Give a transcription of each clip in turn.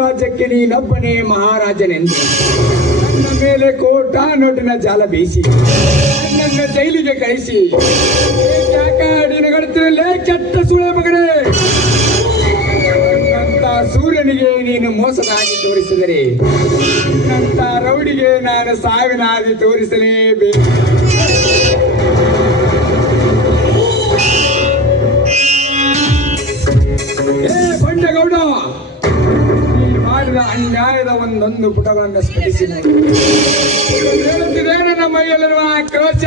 ರಾಜ್ಯಕ್ಕೆ ನೀನೊಬ್ಬನೇ ಮಹಾರಾಜನೆಂದು ನನ್ನ ಮೇಲೆ ಕೋಟಾ ನೋಟಿನ ಜಾಲ ಬೀಸಿ ನನ್ನನ್ನು ಜೈಲಿಗೆ ಕಳಿಸಿ ನಗಡುತ್ತಿರಲೇ ಕೆಟ್ಟ ಸುಳೆ ಮಗನೇ. ನನ್ನಂತ ಸೂರ್ಯನಿಗೆ ನೀನು ಮೋಸದ ಹಾಗೆ ತೋರಿಸಿದರೆ ನನ್ನಂತ ರೌಡಿಗೆ ನಾನು ಸಾವಿನ ಹಾದಿ ತೋರಿಸಲೇಬೇಕು. ಬಂಡಗೌಡ, ಮಾಡಿದ ಅನ್ಯಾಯದ ಒಂದೊಂದು ಪುಟಗಳನ್ನು ಸ್ಮರಿಸಿ ಹೇಳುತ್ತಿದೆ ನನ್ನ ಮೈಯಲ್ಲಿರುವ ಆಕ್ರೋಶ.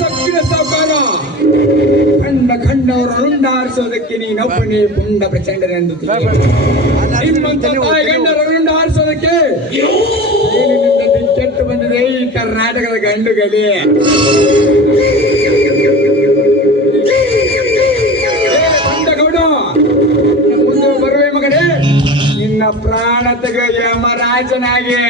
ಸಕ್ಕಿನ ಸಾವುಕಾರ, ಕಂಡವರು ರುಂಡ ಆರಿಸೋದಕ್ಕೆ ನೀನೊಬ್ಬನೇ ಪುಂಡ ಪ್ರಚಂಡನೆಂದು ನಿಮ್ಮಂತ ತಾಯಿ ಗಂಡರ ರುಂಡ ಆರಿಸೋದಕ್ಕೆ ಕೆಟ್ಟು ಬಂದಿದೆ ಈ ಕರ್ನಾಟಕದ ಗಂಡುಗಲಿ. ಮುಂದೆ ಬರುವೆ ಮಗನೇ, ನಿನ್ನ ಪ್ರಾಣ ತೆಗೆಯ ಯಮರಾಜನಾಗಿ.